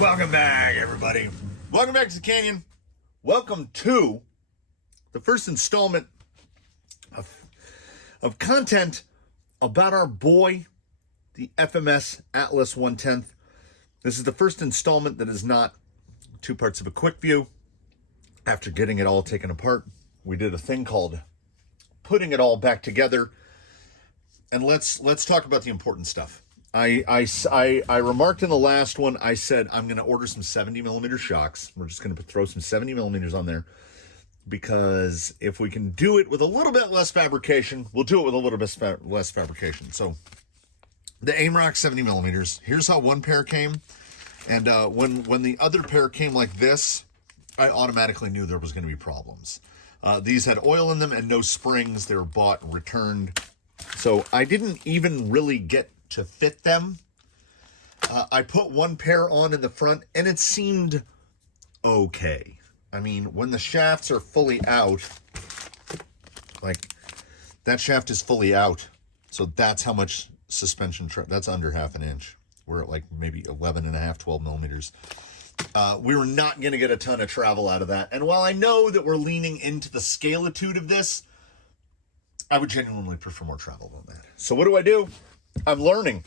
Welcome back, everybody. Welcome back to the Canyon. Welcome to the first installment of content about our boy, the FMS Atlas 1/10. This is the first installment that is not two parts of a quick view. After getting it all taken apart, we did a thing called putting it all back together. And let's talk about the important stuff. I remarked in the last one, I said, I'm going to order some 70 millimeter shocks. We're just going to throw some 70 millimeters on there because if we can do it with a little bit less fabrication, we'll do it with a little bit less fabrication. So the AimRock 70 millimeters, here's how one pair came. And when the other pair came like this, I automatically knew there was going to be problems. These had oil in them and no springs. They were bought and returned. So I didn't even really get to fit them. I put one pair on in the front and it seemed okay. I mean, when the shafts are fully out, like that shaft is fully out. So that's how much suspension, that's under half an inch. We're at like maybe 11 and a half, 12 millimeters. We were not going to get a ton of travel out of that. And while I know that we're leaning into the scalitude of this, I would genuinely prefer more travel than that. So what do? I'm learning.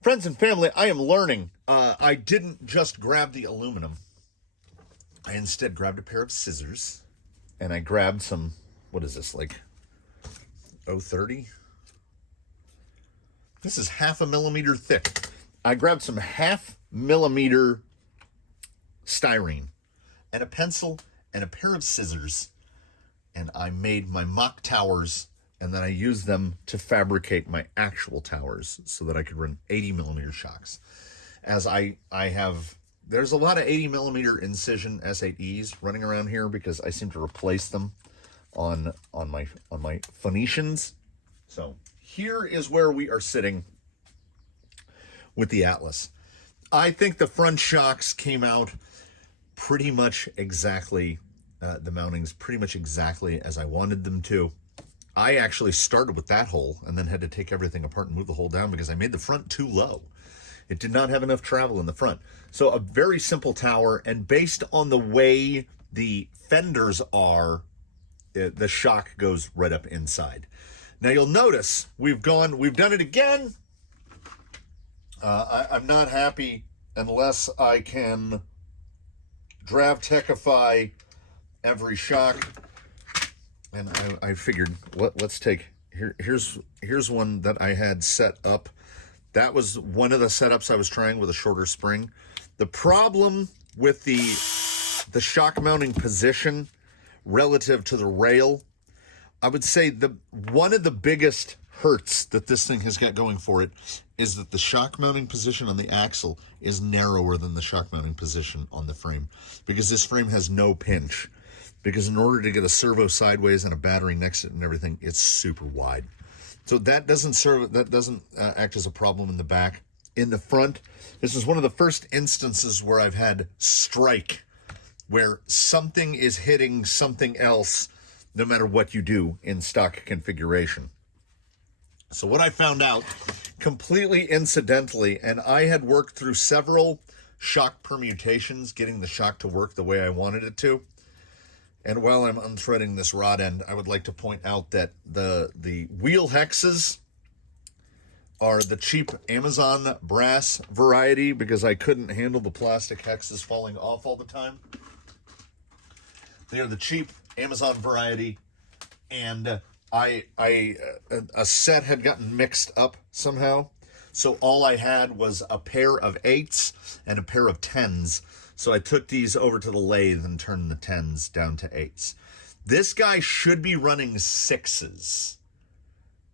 Friends and family, I am learning. I didn't just grab the aluminum. I instead grabbed a pair of scissors. And I grabbed some, what is this, like 030? This is 1/2 millimeter thick. I grabbed some 1/2 millimeter styrene and a pencil and a pair of scissors. And I made my mock towers, and then I used them to fabricate my actual towers so that I could run 80 millimeter shocks. As I have, there's a lot of 80 millimeter incision S8Es running around here because I seem to replace them on my Phoenicians. So here is where we are sitting with the Atlas. I think the front shocks came out pretty much exactly, the mountings pretty much exactly as I wanted them to. I actually started with that hole and then had to take everything apart and move the hole down because I made the front too low. It did not have enough travel in the front. So a very simple tower, and based on the way the fenders are, the shock goes right up inside. Now you'll notice we've done it again. I'm not happy unless I can Drav-Techify every shock. And I figured, let's take, here's one that I had set up. That was one of the setups I was trying with a shorter spring. The problem with the shock mounting position relative to the rail, I would say one of the biggest hurts that this thing has got going for it is that the shock mounting position on the axle is narrower than the shock mounting position on the frame because this frame has no pinch. Because in order to get a servo sideways and a battery next to it and everything, it's super wide. So that doesn't act as a problem in the back. In the front, this is one of the first instances where I've had strike, where something is hitting something else no matter what you do in stock configuration. So what I found out completely incidentally, and I had worked through several shock permutations, getting the shock to work the way I wanted it to. And while I'm unthreading this rod end, I would like to point out that the wheel hexes are the cheap Amazon brass variety because I couldn't handle the plastic hexes falling off all the time. They are the cheap Amazon variety, and a set had gotten mixed up somehow. So all I had was a pair of 8s and a pair of 10s. So I took these over to the lathe and turned the 10s down to 8s. This guy should be running 6s,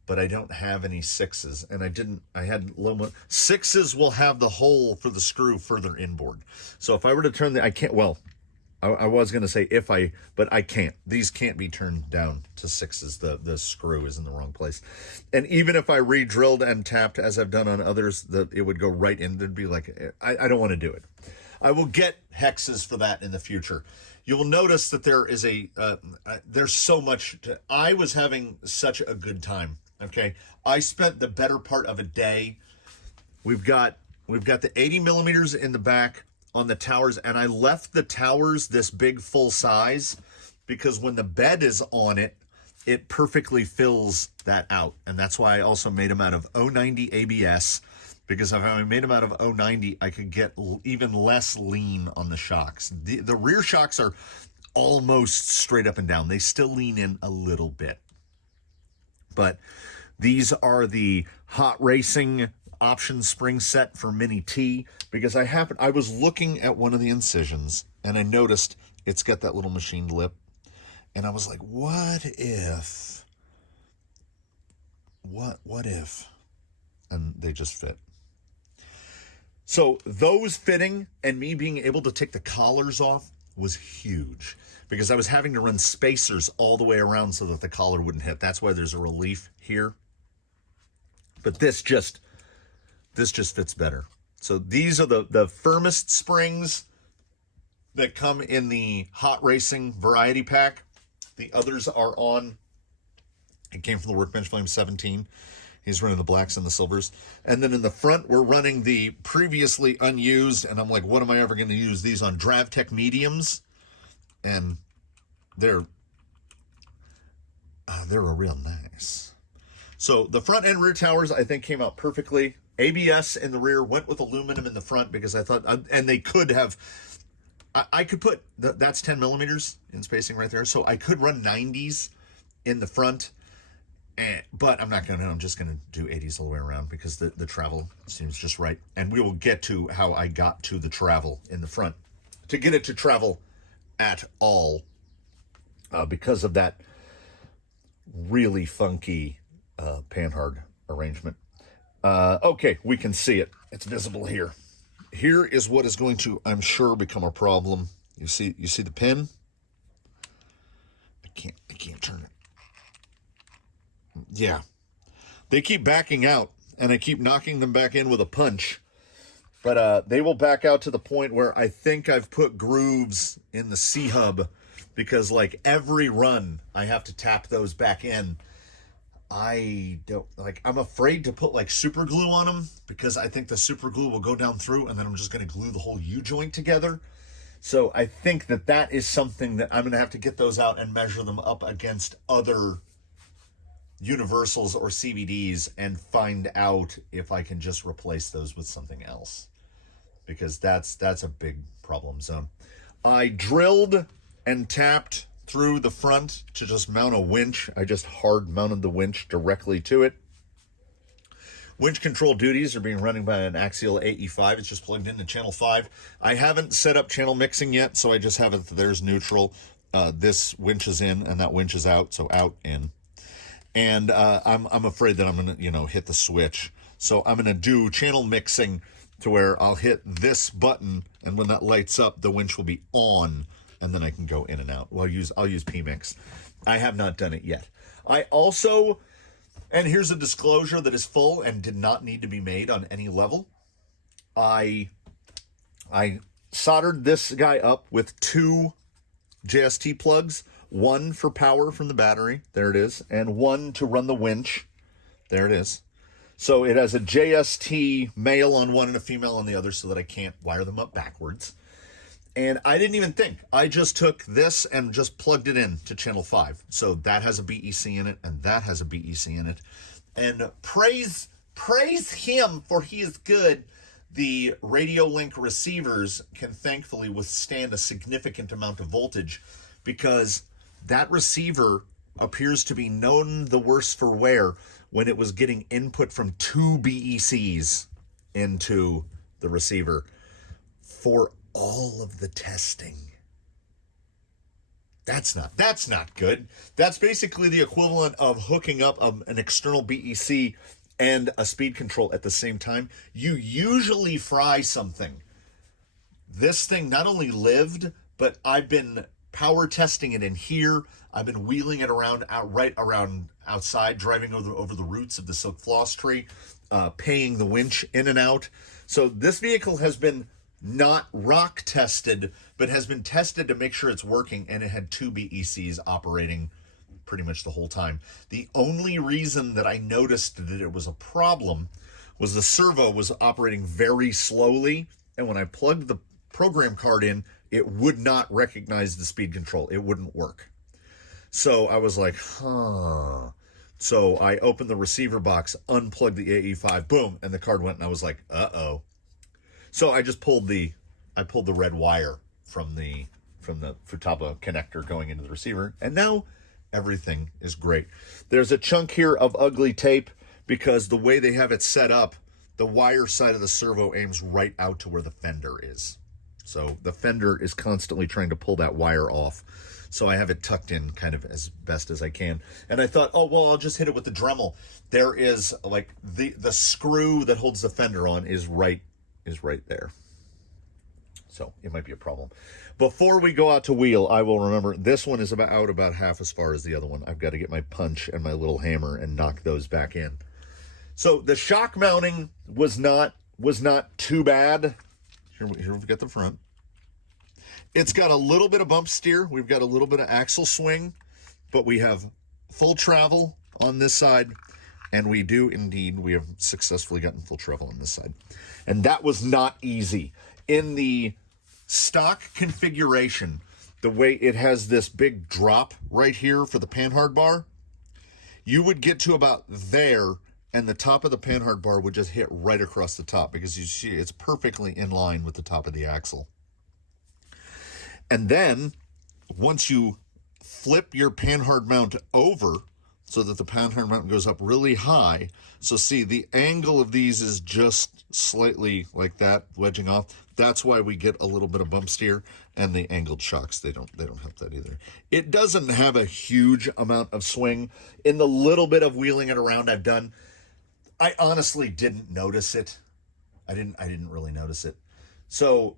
but I don't have any 6s. And I had low. 6s will have the hole for the screw further inboard. So if I were to turn I can't, well, I was going to say but I can't. These can't be turned down to 6s. The screw is in the wrong place. And even if I re-drilled and tapped, as I've done on others, it would go right in. There'd be like, I don't want to do it. I will get hexes for that in the future. You will notice that there is there's so much. I was having such a good time, okay? I spent the better part of a day. We've got we've got the 80 millimeters in the back on the towers, and I left the towers this big full size because when the bed is on it, it perfectly fills that out. And that's why I also made them out of 090 ABS, because if I made them out of 090, I could get even less lean on the shocks. The rear shocks are almost straight up and down. They still lean in a little bit. But these are the hot racing option spring set for Mini T, because I was looking at one of the incisions and I noticed it's got that little machined lip. And I was like, what if? What if? And they just fit. So those fitting and me being able to take the collars off was huge, because I was having to run spacers all the way around so that the collar wouldn't hit. That's why there's a relief here. But this just fits better. So these are the firmest springs that come in the hot racing variety pack. The others are on, it came from the Workbench Flame 17. He's running the blacks and the silvers. And then in the front, we're running the previously unused, and I'm like, what am I ever going to use these on? DriveTech mediums. And they're a real nice. So the front and rear towers, I think, came out perfectly. ABS in the rear, went with aluminum in the front because I thought, and they could have, I could put, that's 10 millimeters in spacing right there. So I could run 90s in the front, but I'm not going to, I'm just going to do 80s all the way around because the travel seems just right. And we will get to how I got to the travel in the front. To get it to travel at all, because of that really funky panhard arrangement. Okay, we can see it. It's visible here. Here is what is going to, I'm sure, become a problem. You see the pin? I can't turn it. Yeah. They keep backing out, and I keep knocking them back in with a punch. But they will back out to the point where I think I've put grooves in the C-hub, because like every run I have to tap those back in. I don't like, I'm afraid to put like super glue on them because I think the super glue will go down through and then I'm just going to glue the whole U-joint together. So I think that is something that I'm going to have to get those out and measure them up against other universals or CVDs and find out if I can just replace those with something else, because that's a big problem zone. I drilled and tapped through the front to just mount a winch. I just hard mounted the winch directly to it. Winch control duties are being running by an Axial AE5. It's just plugged into channel 5. I haven't set up channel mixing yet, so I just have it, there's neutral. This winch is in and that winch is out, so out, in. And I'm afraid that I'm going to, hit the switch. So I'm going to do channel mixing to where I'll hit this button, and when that lights up, the winch will be on, and then I can go in and out. Well, I'll use PMix. I have not done it yet. I also, and here's a disclosure that is full and did not need to be made on any level. I soldered this guy up with 2 JST plugs, one for power from the battery, there it is, and one to run the winch, there it is. So it has a JST male on one and a female on the other so that I can't wire them up backwards. And I didn't even think. I just took this and just plugged it in to channel 5. So that has a BEC in it, and that has a BEC in it. And praise him, for he is good. The Radio Link receivers can thankfully withstand a significant amount of voltage, because that receiver appears to be known the worse for wear when it was getting input from 2 BECs into the receiver for all of the testing. That's not good. That's basically the equivalent of hooking up an external BEC and a speed control at the same time. You usually fry something. This thing not only lived, but I've been power testing it in here. I've been wheeling it around right around outside, driving over the roots of the silk floss tree, paying the winch in and out. So this vehicle has been not rock tested, but has been tested to make sure it's working, and it had 2 BECs operating pretty much the whole time. The only reason that I noticed that it was a problem was the servo was operating very slowly, and when I plugged the program card in, it would not recognize the speed control. It wouldn't work. So I was like, huh. So I opened the receiver box, unplugged the AE5, boom, and the card went, and I was like, uh-oh. So I just pulled the red wire from the Futaba connector going into the receiver, and now everything is great. There's a chunk here of ugly tape because the way they have it set up, the wire side of the servo aims right out to where the fender is. So the fender is constantly trying to pull that wire off. So I have it tucked in kind of as best as I can. And I thought, oh, well, I'll just hit it with the Dremel. There is like the screw that holds the fender on is right there. So it might be a problem. Before we go out to wheel, I will remember this one is about half as far as the other one. I've got to get my punch and my little hammer and knock those back in. So the shock mounting was not too bad. Here we've got the front. It's got a little bit of bump steer. We've got a little bit of axle swing, but we have full travel on this side. And we have successfully gotten full travel on this side. And that was not easy. In the stock configuration, the way it has this big drop right here for the panhard bar, you would get to about there, and the top of the panhard bar would just hit right across the top because you see it's perfectly in line with the top of the axle. And then once you flip your panhard mount over so that the panhard mount goes up really high, so see the angle of these is just slightly like that, wedging off. That's why we get a little bit of bump steer, and the angled shocks, they don't help that either. It doesn't have a huge amount of swing. In the little bit of wheeling it around I've done, I honestly didn't notice it. I didn't really notice it. So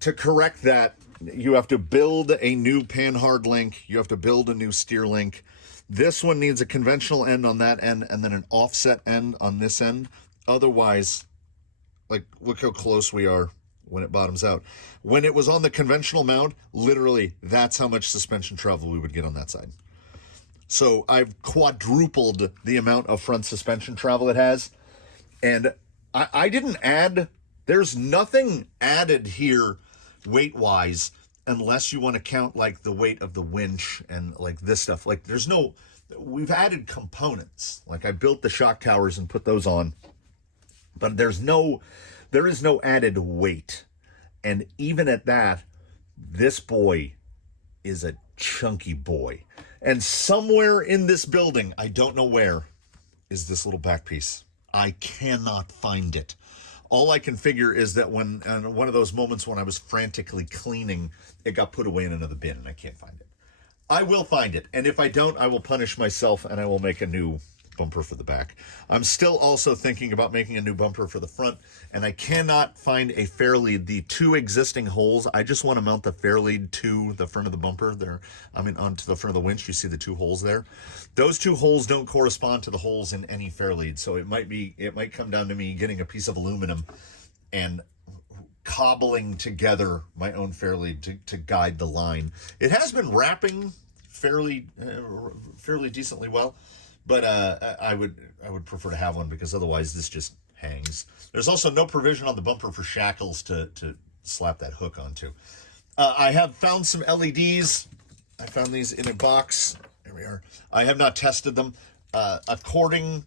to correct that, you have to build a new panhard link. You have to build a new steer link. This one needs a conventional end on that end and then an offset end on this end. Otherwise, like, look how close we are when it bottoms out. When it was on the conventional mount, literally, that's how much suspension travel we would get on that side. So I've quadrupled the amount of front suspension travel it has. And I didn't add, there's nothing added here weight-wise unless you want to count like the weight of the winch and like this stuff. Like we've added components. Like I built the shock towers and put those on, but there is no added weight. And even at that, this boy is a chunky boy. And somewhere in this building, I don't know where, is this little back piece. I cannot find it. All I can figure is that when one of those moments when I was frantically cleaning, it got put away in another bin and I can't find it. I will find it. And if I don't, I will punish myself and I will make a new bumper for the back. I'm still also thinking about making a new bumper for the front, and I cannot find a fair lead. The two existing holes, I just want to mount the fair lead to the front of the bumper there. I mean, onto the front of the winch. You see the two holes there? Those two holes don't correspond to the holes in any fair lead, so it might come down to me getting a piece of aluminum and cobbling together my own fair lead to guide the line. It has been wrapping fairly decently well. But I would prefer to have one because otherwise this just hangs. There's also no provision on the bumper for shackles to slap that hook onto. I have found some LEDs. I found these in a box. There we are. I have not tested them. According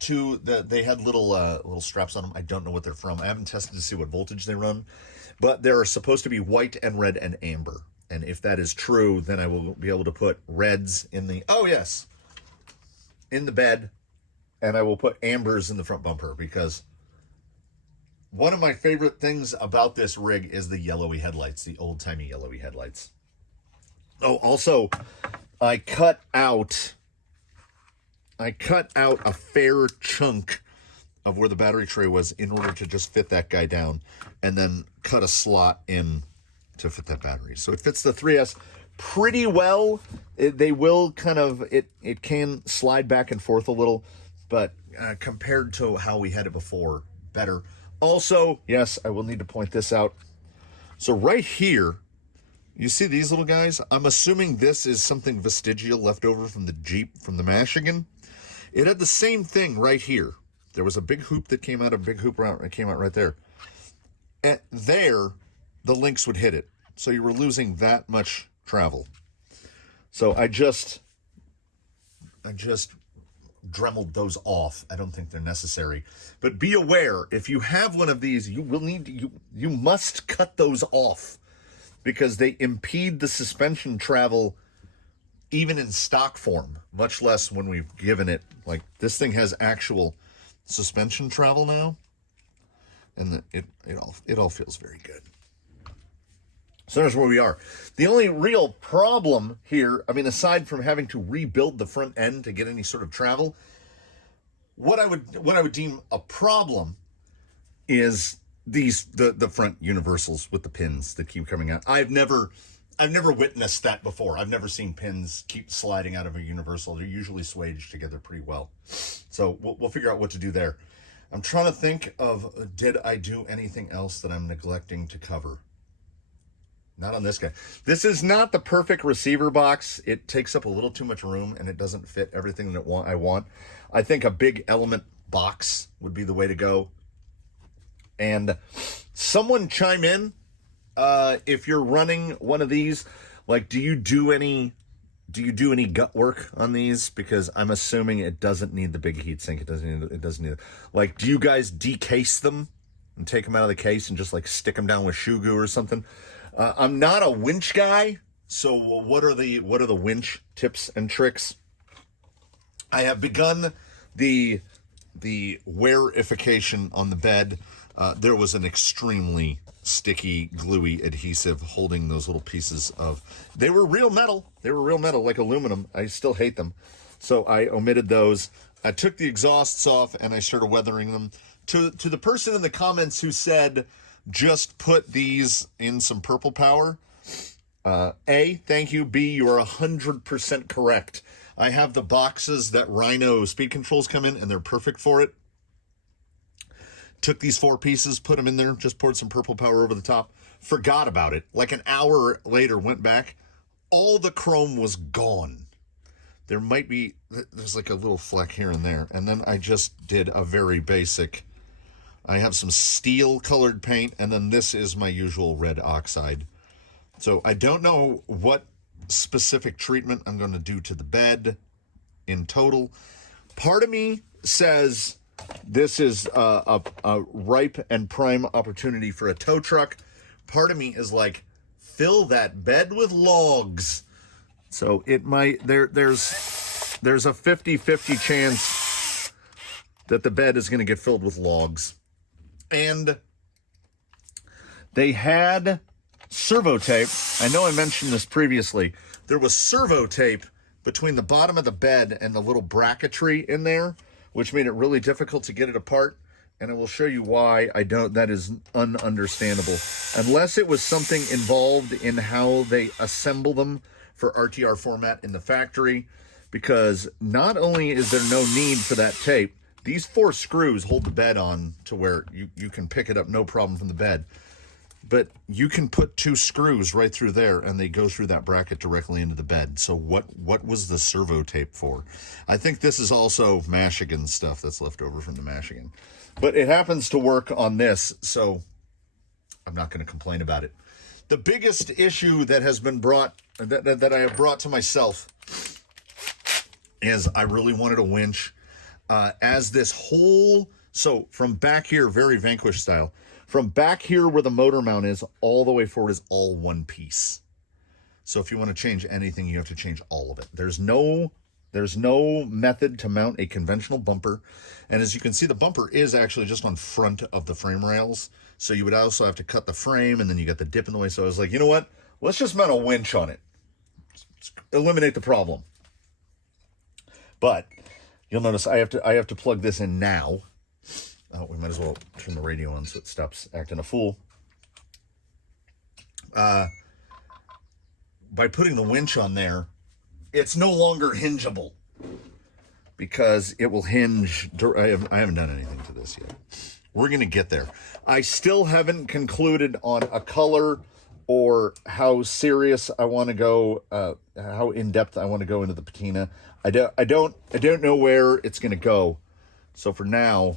to they had little straps on them. I don't know what they're from. I haven't tested to see what voltage they run. But they're supposed to be white and red and amber. And if that is true, then I will be able to put reds in the... Oh, yes. In the bed, and I will put ambers in the front bumper because one of my favorite things about this rig is the yellowy headlights, the old-timey yellowy headlights. Oh, also, I cut out a fair chunk of where the battery tray was in order to just fit that guy down, and then cut a slot in to fit that battery. So it fits the 3S pretty well. They will kind of, it can slide back and forth a little, but compared to how we had it before, better. Also, yes, I will need to point this out. So right here, you see these little guys? I'm assuming this is something vestigial left over from the Jeep, from the Michigan. It had the same thing right here. There was a big hoop that came out, a big hoop route, it came out right there. And there, the links would hit it. So you were losing that much travel. So I just dremeled those off. I don't think they're necessary. But be aware, if you have one of these, you must cut those off because they impede the suspension travel even in stock form, much less when we've given it, like this thing has actual suspension travel now, and it all feels very good. So there's where we are. The only real problem here, I mean, aside from having to rebuild the front end to get any sort of travel, what I would deem a problem is the front universals with the pins that keep coming out. I've never witnessed that before. I've never seen pins keep sliding out of a universal. They're usually swaged together pretty well. So we'll figure out what to do there. I'm trying to think of, did I do anything else that I'm neglecting to cover? Not on this guy. This is not the perfect receiver box. It takes up a little too much room and it doesn't fit everything that I want. I think a big element box would be the way to go. And someone chime in if you're running one of these. Like, do you do any gut work on these? Because I'm assuming it doesn't need the big heat sink. It doesn't need like, do you guys decase them and take them out of the case and just like stick them down with shoe goo or something? I'm not a winch guy, so what are the winch tips and tricks? I have begun the wearification on the bed. There was an extremely sticky, gluey adhesive holding those little pieces of. They were real metal. They were real metal, like aluminum. I still hate them, so I omitted those. I took the exhausts off and I started weathering them. To the person in the comments who said, just put these in some purple power. A, thank you. B, you are 100% correct. I have the boxes that Rhino speed controls come in, and they're perfect for it. Took these 4 pieces, put them in there, just poured some purple power over the top. Forgot about it. Like an hour later, went back. All the chrome was gone. There's like a little fleck here and there. And then I just did a very basic. I have some steel colored paint, and then this is my usual red oxide. So I don't know what specific treatment I'm going to do to the bed in total. Part of me says this is a ripe and prime opportunity for a tow truck. Part of me is like, fill that bed with logs. So it might, there's a 50-50 chance that the bed is going to get filled with logs. And they had servo tape. I know I mentioned this previously. There was servo tape between the bottom of the bed and the little bracketry in there, which made it really difficult to get it apart. And I will show you why that is ununderstandable. Unless it was something involved in how they assemble them for RTR format in the factory. Because not only is there no need for that tape, these 4 screws hold the bed on to where you can pick it up no problem from the bed. But you can put 2 screws right through there and they go through that bracket directly into the bed. So what was the servo tape for? I think this is also Michigan stuff that's left over from the Michigan. But it happens to work on this, so I'm not going to complain about it. The biggest issue that has been that I have brought to myself is I really wanted a winch. As this whole, so from back here, very Vanquish style, from back here where the motor mount is, all the way forward is all one piece. So if you want to change anything, you have to change all of it. There's no method to mount a conventional bumper. And as you can see, the bumper is actually just on front of the frame rails. So you would also have to cut the frame, and then you got the dip in the way. So I was like, you know what? Let's just mount a winch on it. Let's eliminate the problem. But you'll notice I have to plug this in now. We might as well turn the radio on so it stops acting a fool. By putting the winch on there, it's no longer hingeable because it will hinge. I haven't done anything to this yet. We're going to get there. I still haven't concluded on a color or how serious I want to go, how in depth I want to go into the patina. I don't know where it's going to go, So for now,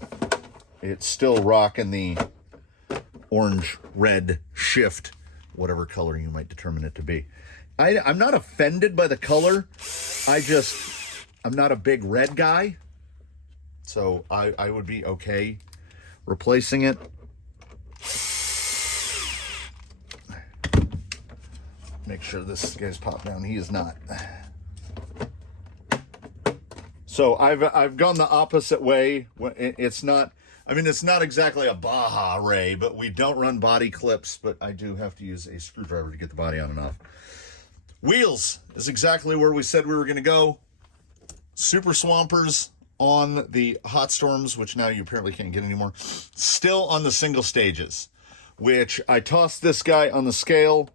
it's still rocking the orange-red shift, whatever color you might determine it to be. I'm not offended by the color. I'm not a big red guy. So I would be okay replacing it. Make sure this guy's popped down. He is not. So I've gone the opposite way. It's not, I mean, it's not exactly a Baja Ray, but we don't run body clips, but I do have to use a screwdriver to get the body on and off. Wheels is exactly where we said we were going to go. Super Swampers on the Hot Storms, which now you apparently can't get anymore. Still on the single stages, which I tossed this guy on the scale.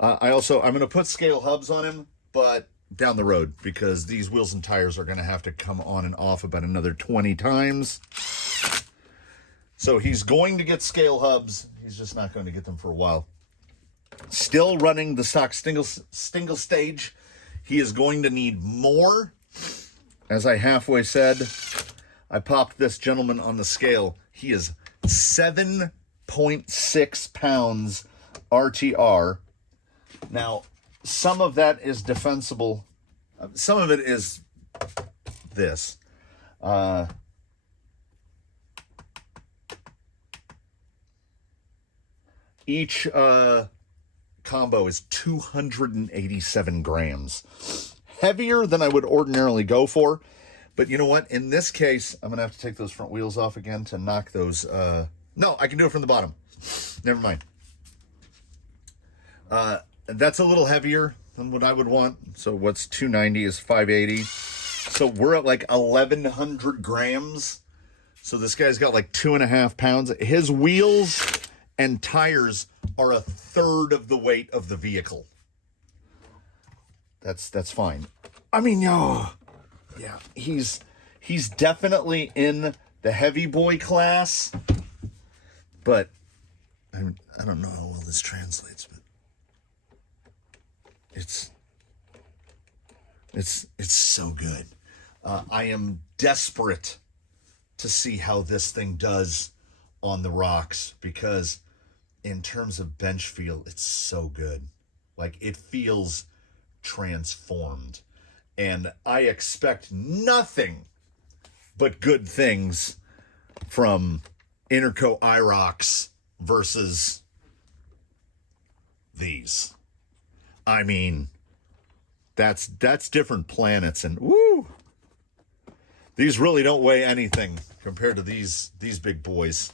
I'm going to put scale hubs on him, but down the road, because these wheels and tires are going to have to come on and off about another 20 times. So he's going to get scale hubs. He's just not going to get them for a while. Still running the stock single stage. He is going to need more. As I halfway said, I popped this gentleman on the scale. He is 7.6 pounds RTR. Now, some of that is defensible. Some of it is this. Each combo is 287 grams. Heavier than I would ordinarily go for. But you know what? In this case, I'm going to have to take those front wheels off again to knock those. No, I can do it from the bottom. Never mind. That's a little heavier than what I would want. So what's 290 is 580. So we're at like 1,100 grams. So this guy's got like 2.5 pounds. His wheels and tires are a third of the weight of the vehicle. That's fine. I mean, yeah, he's definitely in the heavy boy class, but I don't know how well this translates, but it's so good. I am desperate to see how this thing does on the rocks, because in terms of bench feel, it's so good. Like, it feels transformed, and I expect nothing but good things from Interco IROX versus these. I mean, that's different planets, and woo, these really don't weigh anything compared to these big boys.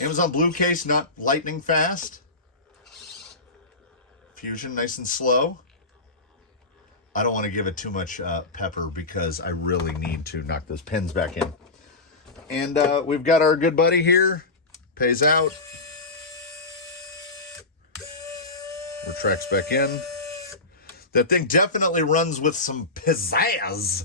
Amazon Blue Case, not lightning fast. Fusion, nice and slow. I don't want to give it too much pepper, because I really need to knock those pins back in. And we've got our good buddy here. Pays out. Retracts back in. That thing definitely runs with some pizzazz,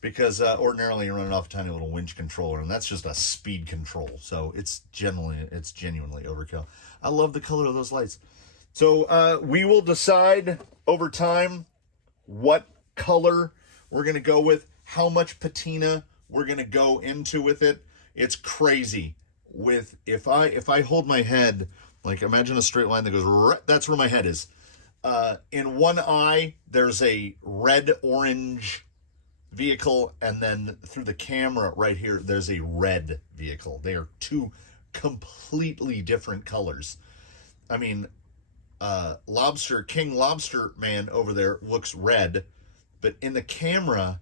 because ordinarily you're running off a tiny little winch controller, and that's just a speed control. So it's genuinely overkill. I love the color of those lights. So we will decide over time what color we're going to go with, how much patina we're going to go into with it. It's crazy. With if I hold my head, like imagine a straight line that goes right, that's where my head is. In one eye, there's a red-orange vehicle, and then through the camera right here, there's a red vehicle. They are two completely different colors. I mean, King Lobster Man over there looks red, but in the camera,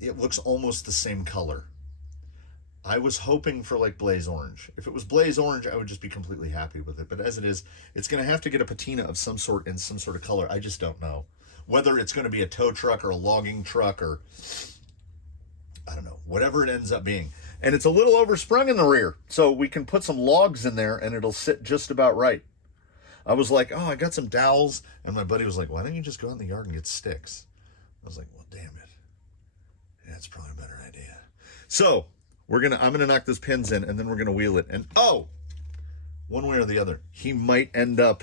it looks almost the same color. I was hoping for like Blaze Orange. If it was Blaze Orange, I would just be completely happy with it. But as it is, it's going to have to get a patina of some sort in some sort of color. I just don't know. Whether it's going to be a tow truck or a logging truck, or I don't know, whatever it ends up being. And it's a little oversprung in the rear, so we can put some logs in there and it'll sit just about right. I was like, oh, I got some dowels. And my buddy was like, why don't you just go out in the yard and get sticks? I was like, well, damn it. Yeah, that's probably a better idea. So I'm gonna knock those pins in, and then we're gonna wheel it. And one way or the other, he might end up.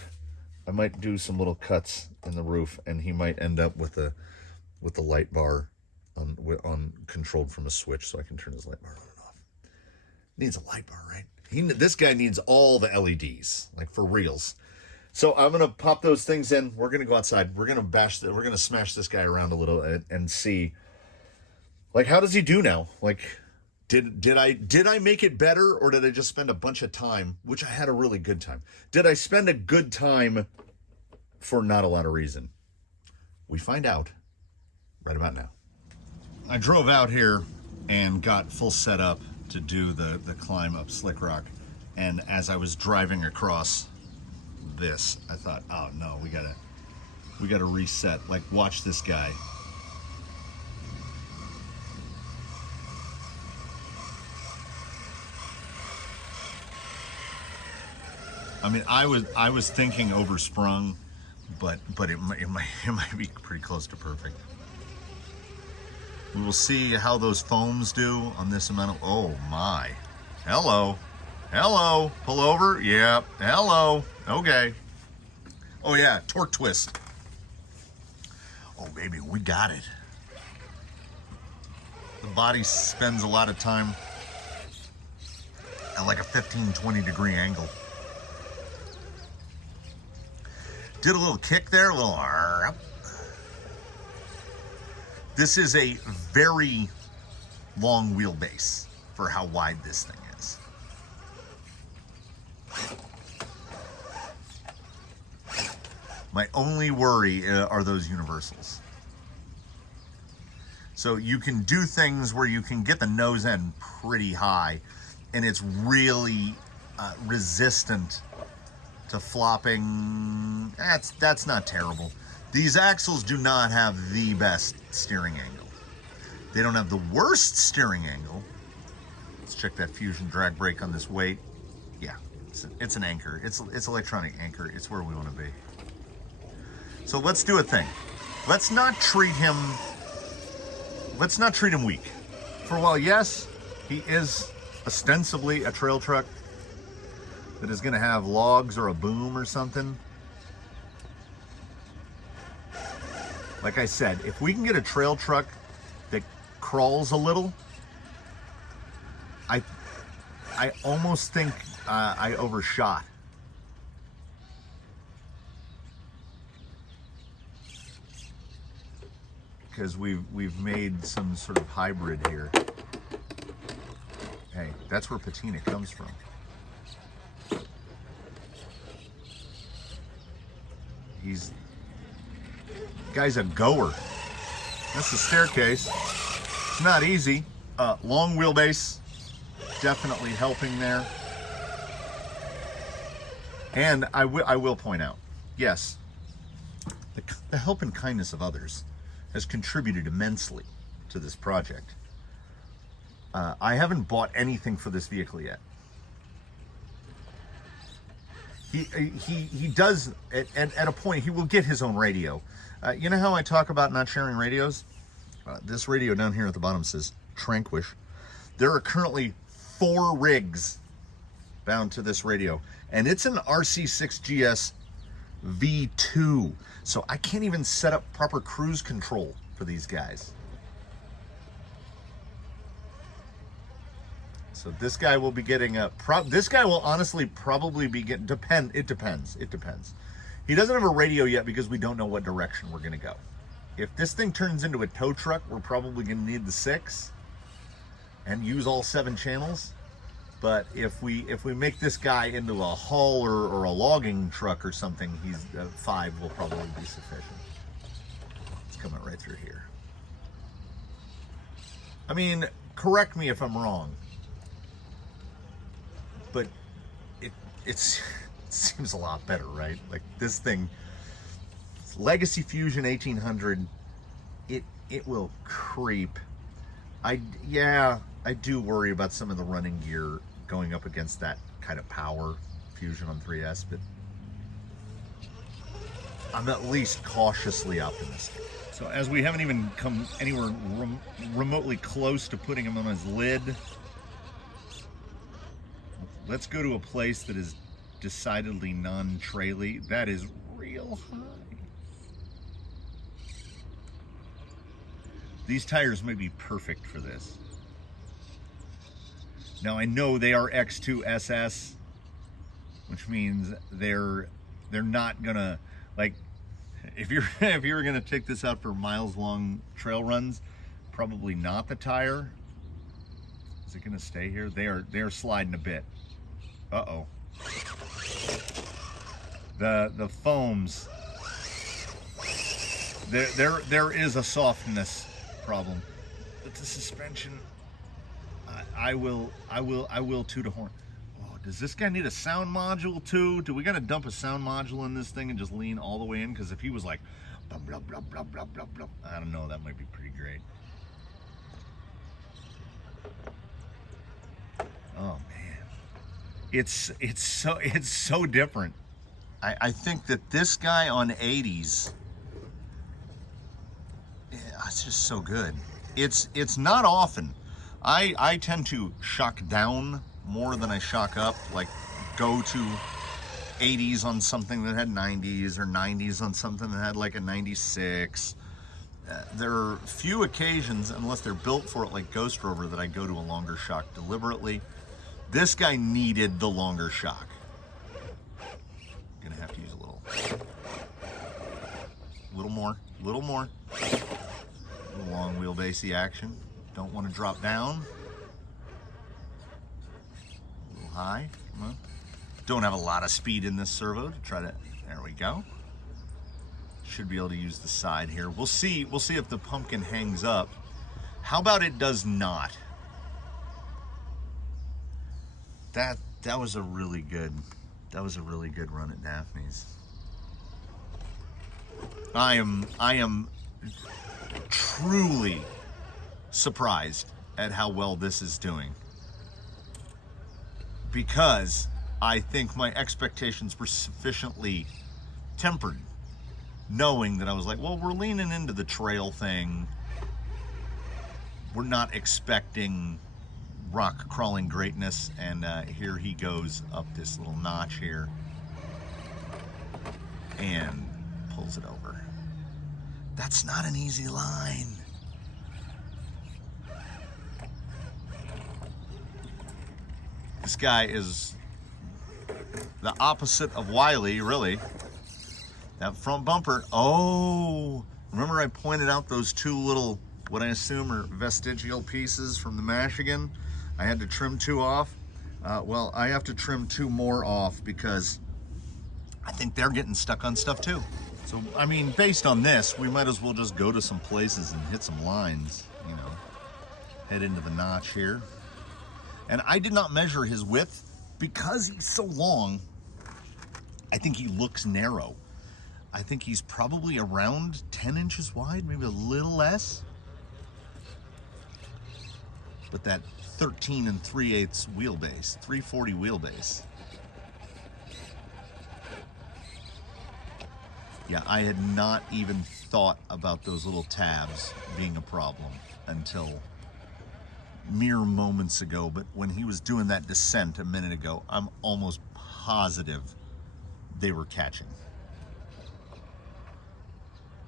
I might do some little cuts in the roof, and he might end up with the light bar on controlled from a switch, so I can turn his light bar on and off. Needs a light bar, right? This guy needs all the LEDs, like for reals. So I'm gonna pop those things in. We're gonna go outside. We're gonna smash this guy around a little and see, like, how does he do now? Like, did I make it better, or did I just spend a bunch of time, which I had a really good time? Did I spend a good time for not a lot of reason? We find out right about now. I drove out here and got full set up to do the climb up Slick Rock, and as I was driving across this, I thought, oh no, we gotta reset. Like, watch this guy. I mean, I was thinking oversprung, but it might be pretty close to perfect. We will see how those foams do on this amount of, oh my. Hello. Pull over. Yeah. Hello. Okay. Oh yeah, torque twist. Oh baby, we got it. The body spends a lot of time at like a 15-20 degree angle. Did a little kick there, a little. This is a very long wheelbase for how wide this thing is. My only worry are those universals. So you can do things where you can get the nose end pretty high, and it's really resistant to flopping. That's not terrible. These axles do not have the best steering angle. They don't have the worst steering angle. Let's check that Fusion drag brake on this weight. Yeah, it's an anchor. It's electronic anchor. It's where we want to be. So let's do a thing. Let's not treat him weak. For a while, yes, he is ostensibly a trail truck that is going to have logs or a boom or something. Like I said, if we can get a trail truck that crawls a little, I almost think I overshot. Because we've made some sort of hybrid here. Hey, that's where patina comes from. Guy's a goer. That's the staircase. It's not easy. Long wheelbase, definitely helping there. And I will point out, yes, the help and kindness of others has contributed immensely to this project. I haven't bought anything for this vehicle yet. He does, at a point, he will get his own radio. You know how I talk about not sharing radios? This radio down here at the bottom says Tranquish. There are currently 4 rigs bound to this radio, and it's an RC6GS V2, so I can't even set up proper cruise control for these guys. So this guy will be getting a this guy will honestly probably be getting, it depends. He doesn't have a radio yet because we don't know what direction we're going to go. If this thing turns into a tow truck, we're probably going to need the 6 and use all 7 channels. But if we make this guy into a hauler or a logging truck or something, he's 5 will probably be sufficient. It's coming right through here. I mean, correct me if I'm wrong, but it seems a lot better, right? Like this thing, Legacy Fusion 1800, it will creep. I do worry about some of the running gear going up against that kind of power Fusion on 3S, but I'm at least cautiously optimistic. So as we haven't even come anywhere remotely close to putting him on his lid, let's go to a place that is decidedly non-traily. That is real high. These tires may be perfect for this. Now I know they are X2 SS, which means they're not gonna, like, if you're if you were gonna take this out for miles long trail runs, probably not the tire. Is it gonna stay here? They are sliding a bit. Uh-oh. The foams. There is a softness problem. But the suspension, I will toot a horn. Oh, does this guy need a sound module too? Do we gotta dump a sound module in this thing and just lean all the way in? Because if he was like, blah, blah, blah, blah, blah, blah, blah, I don't know, that might be pretty great. Oh man, it's so different. I think that this guy on 80s, it's just so good. It's not often. I tend to shock down more than I shock up, like go to 80s on something that had 90s or 90s on something that had like a 96. There are few occasions, unless they're built for it like Ghost Rover, that I go to a longer shock deliberately. This guy needed the longer shock. Gonna have to use a little more. Long wheelbasey action. Don't want to drop down. A little high. Come on. Don't have a lot of speed in this servo to try to. There we go. Should be able to use the side here. We'll see if the pumpkin hangs up. How about it does not? That was a really good run at Daphne's. I am truly surprised at how well this is doing, because I think my expectations were sufficiently tempered, knowing that I was like, well, we're leaning into the trail thing. We're not expecting rock crawling greatness, and here he goes up this little notch here and pulls it over. That's not an easy line. This guy is the opposite of Wiley, really. That front bumper, oh, remember I pointed out those two little, what I assume are vestigial pieces from the Michigan? I had to trim 2 off. Well, I have to trim 2 more off because I think they're getting stuck on stuff too. So, I mean, based on this, we might as well just go to some places and hit some lines, you know, head into the notch here. And I did not measure his width because he's so long. I think he looks narrow. I think he's probably around 10 inches wide, maybe a little less. But that 13 3/8 wheelbase, 340 wheelbase. Yeah, I had not even thought about those little tabs being a problem until mere moments ago. But when he was doing that descent a minute ago, I'm almost positive they were catching.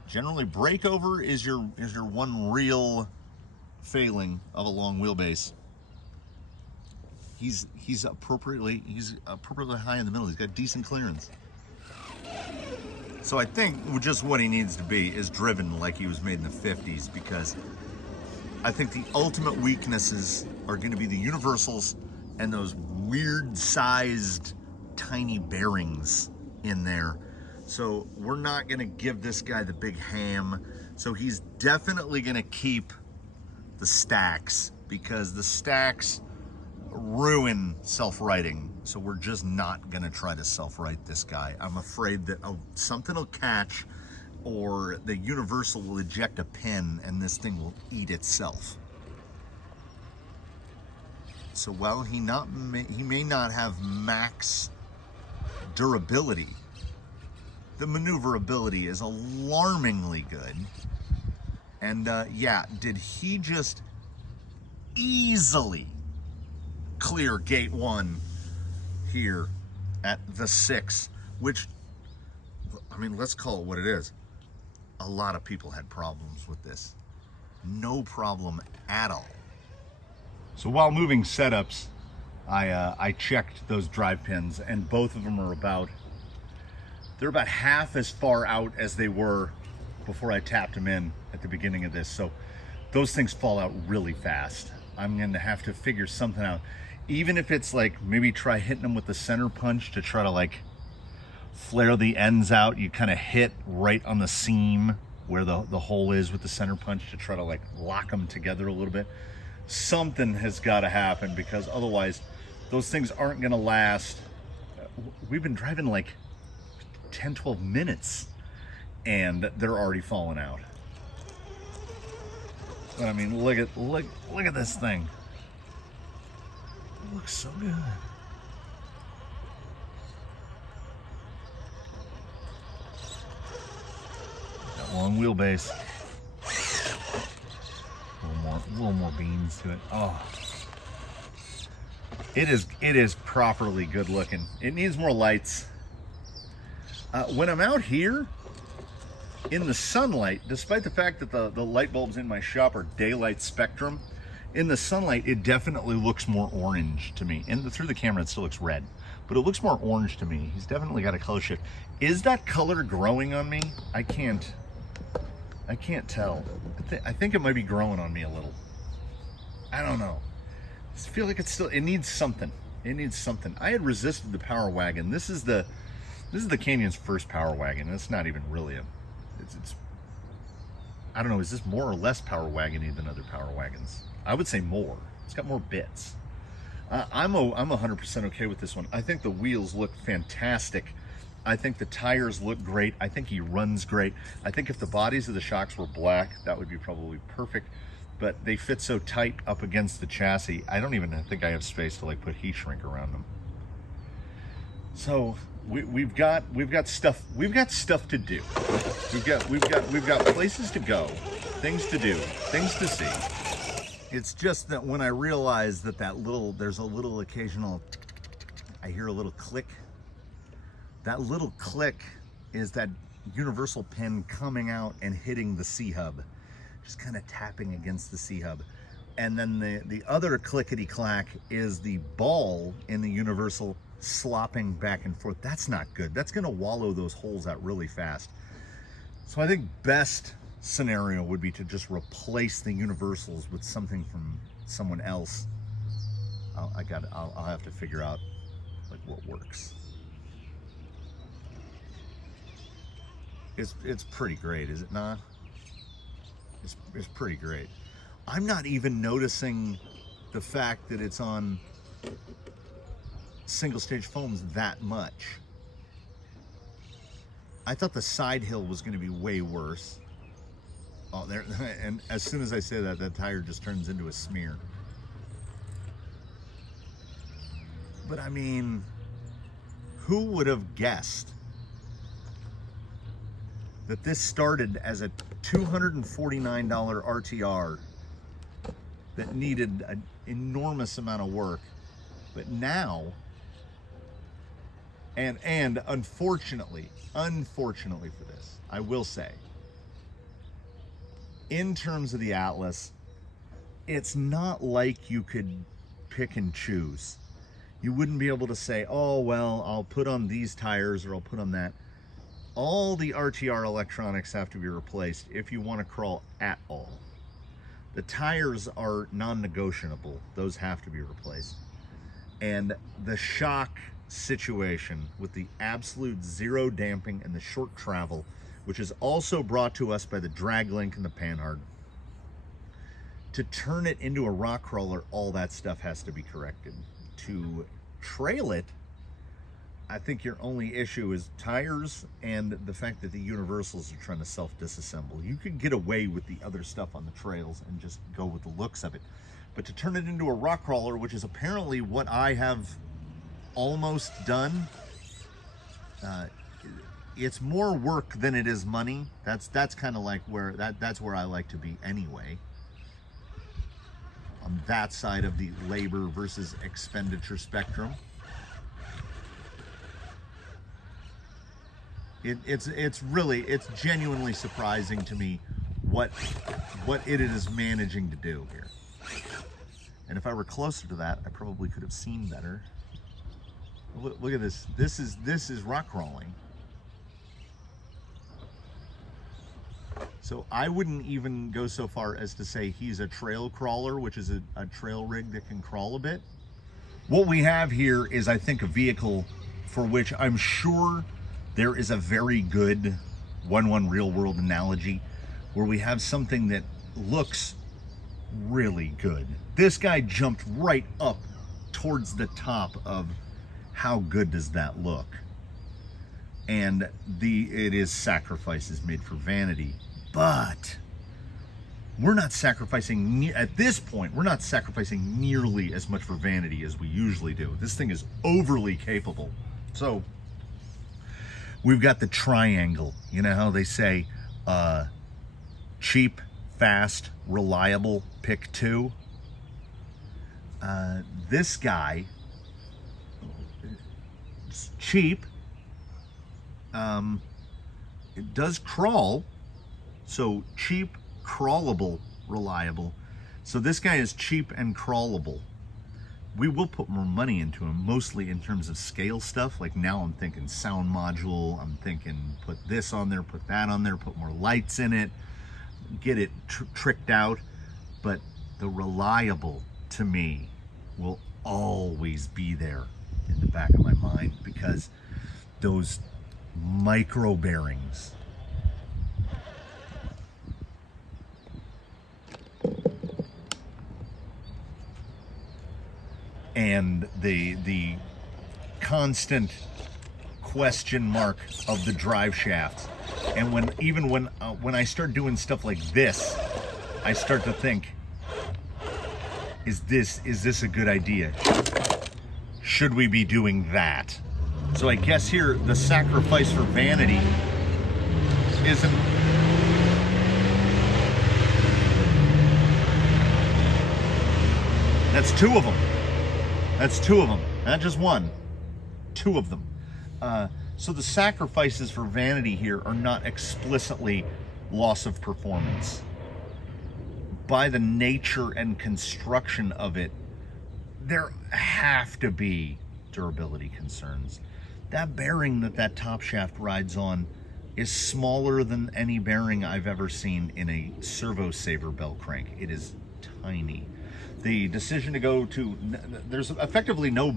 Generally, breakover is your one real failing of a long wheelbase. He's appropriately high in the middle. He's got decent clearance. So I think just what he needs to be is driven like he was made in the 50s, because I think the ultimate weaknesses are going to be the universals and those weird sized tiny bearings in there. So we're not going to give this guy the big ham. So he's definitely going to keep the stacks, because the stacks ruin self-righting. So we're just not going to try to self-right this guy. I'm afraid that something will catch, or the universal will eject a pin and this thing will eat itself. So while he may not have max durability, the maneuverability is alarmingly good. And yeah, did he just easily clear gate 1 here at the 6, which, I mean, let's call it what it is. A lot of people had problems with this. no problem at all. So while moving setups, I checked those drive pins, and both of them are they're about half as far out as they were before I tapped them in at the beginning of this. So those things fall out really fast. I'm gonna have to figure something out. Even if it's like, maybe try hitting them with the center punch to try to like flare the ends out. You kind of hit right on the seam where the hole is with the center punch to try to like lock them together a little bit. Something has got to happen, because otherwise those things aren't gonna last. We've been driving like 10-12 minutes and they're already falling out. But I mean, look at this thing. It looks so good. Got long wheelbase. A little more beans to it. Oh, it is properly good looking. It needs more lights. When I'm out here in the sunlight, despite the fact that the light bulbs in my shop are daylight spectrum, in the sunlight it definitely looks more orange to me. And through the camera it still looks red, but it looks more orange to me. He's definitely got a color shift. Is that color growing on me? I can't tell. I think it might be growing on me a little. I don't know. I just feel like it needs something. It needs something. I had resisted the Power Wagon. This is the Canyon's first Power Wagon. It's not even really it's I don't know, is this more or less Power Wagon-y than other Power Wagons? I would say more. It's got more bits. I'm 100% okay with this one. I think the wheels look fantastic. I think the tires look great. I think he runs great. I think if the bodies of the shocks were black, that would be probably perfect. But they fit so tight up against the chassis, I don't even think I have space to like put heat shrink around them. So we've got stuff to do. We've got places to go, things to do, things to see. It's just that when I realize that there's a little occasional, I hear a little click. That little click is that universal pin coming out and hitting the C-hub, just kind of tapping against the C-hub. And then the other clickety-clack is the ball in the universal slopping back and forth. That's not good. That's gonna wallow those holes out really fast. So I think best scenario would be to just replace the universals with something from someone else. I'll have to figure out like what works. It's pretty great, is it not? It's pretty great. I'm not even noticing the fact that it's on single stage foams that much. I thought the side hill was going to be way worse. Oh, there, and as soon as I say that, that tire just turns into a smear. But I mean, who would have guessed that this started as a $249 RTR that needed an enormous amount of work, but now, and unfortunately for this, I will say, in terms of the Atlas, it's not like you could pick and choose. You wouldn't be able to say, oh, well, I'll put on these tires or I'll put on that. All the RTR electronics have to be replaced if you want to crawl at all. The tires are non-negotiable. Those have to be replaced. And the shock situation with the absolute zero damping and the short travel, which is also brought to us by the drag link and the panhard, to turn it into a rock crawler, all that stuff has to be corrected. To trail it, I think your only issue is tires and the fact that the universals are trying to self-disassemble. You could get away with the other stuff on the trails and just go with the looks of it. But to turn it into a rock crawler, which is apparently what I have almost done, it's more work than it is money. That's kind of like where that's where I like to be anyway. On that side of the labor versus expenditure spectrum. It's genuinely surprising to me what it is managing to do here. And if I were closer to that, I probably could have seen better. Look at this. This is rock crawling. So I wouldn't even go so far as to say he's a trail crawler, which is a trail rig that can crawl a bit. What we have here is, I think, a vehicle for which I'm sure there is a very good 1-1 real world analogy where we have something that looks really good. This guy jumped right up towards the top of how good does that look. And it is sacrifices made for vanity. But we're not sacrificing, at this point, we're not sacrificing nearly as much for vanity as we usually do. This thing is overly capable. So we've got the triangle. You know how they say cheap, fast, reliable, pick two? This guy, it's cheap. It does crawl. So cheap, crawlable, reliable. So this guy is cheap and crawlable. We will put more money into him, mostly in terms of scale stuff. Like now I'm thinking sound module. I'm thinking put this on there, put that on there, put more lights in it, get it tricked out. But the reliable, to me, will always be there in the back of my mind, because those micro bearings, and the constant question mark of the drive shafts, and when I start doing stuff like this, I start to think, is this a good idea? Should we be doing that? So I guess here the sacrifice for vanity isn't. That's two of them. That's two of them, not just one. Two of them. So the sacrifices for vanity here are not explicitly loss of performance. By the nature and construction of it, there have to be durability concerns. That bearing that top shaft rides on is smaller than any bearing I've ever seen in a servo saver bell crank. It is tiny. The decision to go to, there's effectively no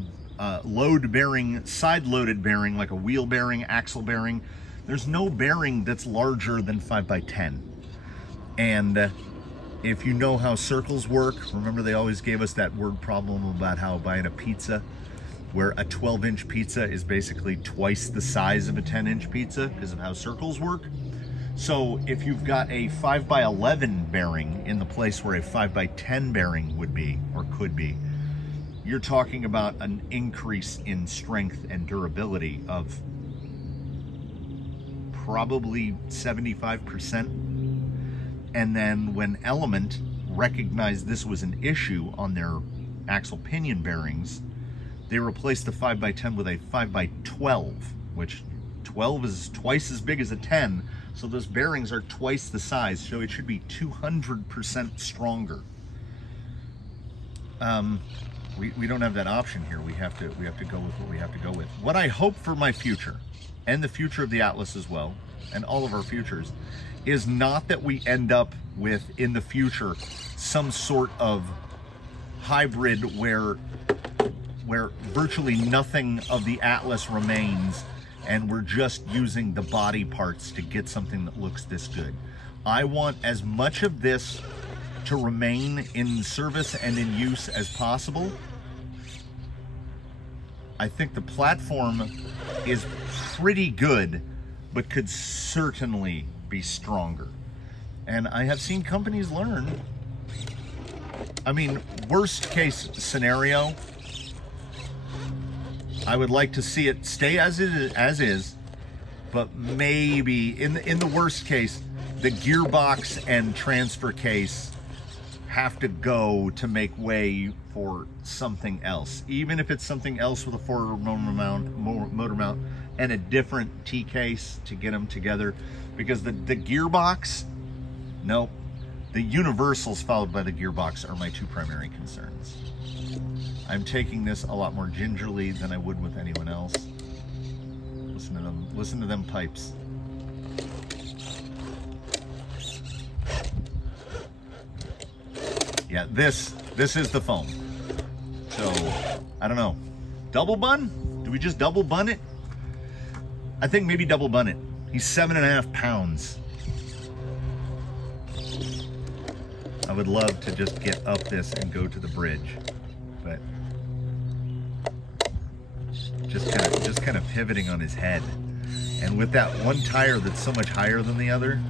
load bearing, side loaded bearing, like a wheel bearing, axle bearing. There's no bearing that's larger than 5x10. And if you know how circles work, remember they always gave us that word problem about how buying a pizza, where a 12-inch pizza is basically twice the size of a 10-inch pizza because of how circles work. So if you've got a 5x11 bearing in the place where a 5x10 bearing would be, or could be, you're talking about an increase in strength and durability of probably 75%. And then when Element recognized this was an issue on their axle pinion bearings, they replaced the 5x10 with a 5x12, which 12 is twice as big as a 10. So those bearings are twice the size, so it should be 200% stronger. We don't have that option here. We have to go with what we have to go with. What I hope for my future, and the future of the Atlas as well, and all of our futures, is not that we end up with, in the future, some sort of hybrid where virtually nothing of the Atlas remains, and we're just using the body parts to get something that looks this good. I want as much of this to remain in service and in use as possible. I think the platform is pretty good, but could certainly be stronger. And I have seen companies learn. I mean, worst case scenario, I would like to see it stay as is, but maybe in the worst case, the gearbox and transfer case have to go to make way for something else. Even if it's something else with a forward motor mount and a different T case to get them together, because the gearbox No, the universals followed by the gearbox are my two primary concerns. I'm taking this a lot more gingerly than I would with anyone else. Listen to them pipes. Yeah, this is the foam. So, I don't know. Double bun? Do we just double bun it? I think maybe double bun it. He's 7.5 pounds. I would love to just get up this and go to the bridge, but just kind of pivoting on his head. And with that one tire that's so much higher than the other,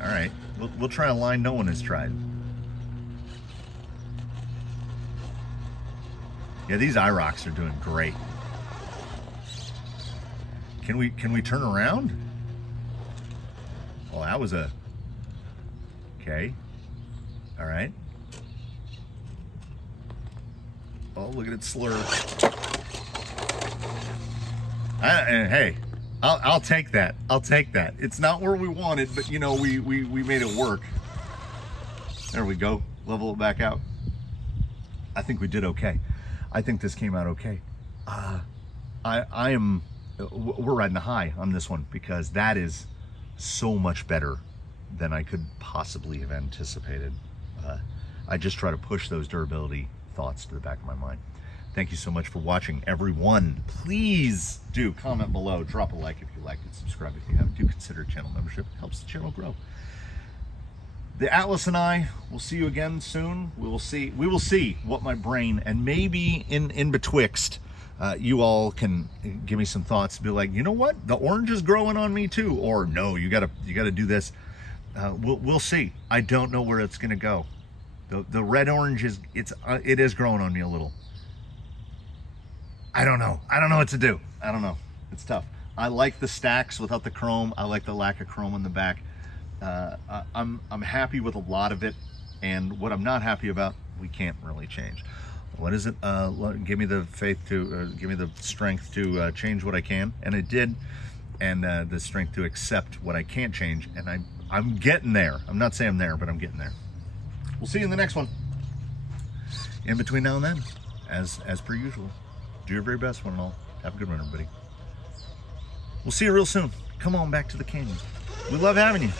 all right, we'll try a line no one has tried. Yeah, these IROCs are doing great. Can we turn around? Well, that was a okay. All right. Oh, look at it slur. Hey, I'll take that. I'll take that. It's not where we wanted, but you know, we made it work. There we go. Level it back out. I think we did okay. I think this came out okay. We're riding a high on this one because that is so much better than I could possibly have anticipated. I just try to push those durability thoughts to the back of my mind. Thank you so much for watching, everyone. Please do comment below, drop a like if you liked it, subscribe if you haven't. Do consider channel membership. It helps the channel grow. The Atlas and I will see you again soon. We will see what my brain, and maybe in betwixt, you all can give me some thoughts. Be like, you know what? The orange is growing on me too. Or no, you gotta do this. We'll see. I don't know where it's gonna go. The red orange it is growing on me a little. I don't know what to do. I don't know. It's tough. I like the stacks without the chrome. I like the lack of chrome in the back. I'm happy with a lot of it, and what I'm not happy about, we can't really change. What is it? Give me the faith to, give me the strength to change what I can, and it did, and the strength to accept what I can't change, and I'm getting there. I'm not saying I'm there, but I'm getting there. We'll see you in the next one. In between now and then, as per usual, do your very best, one and all. Have a good one, everybody. We'll see you real soon. Come on back to the canyon. We love having you.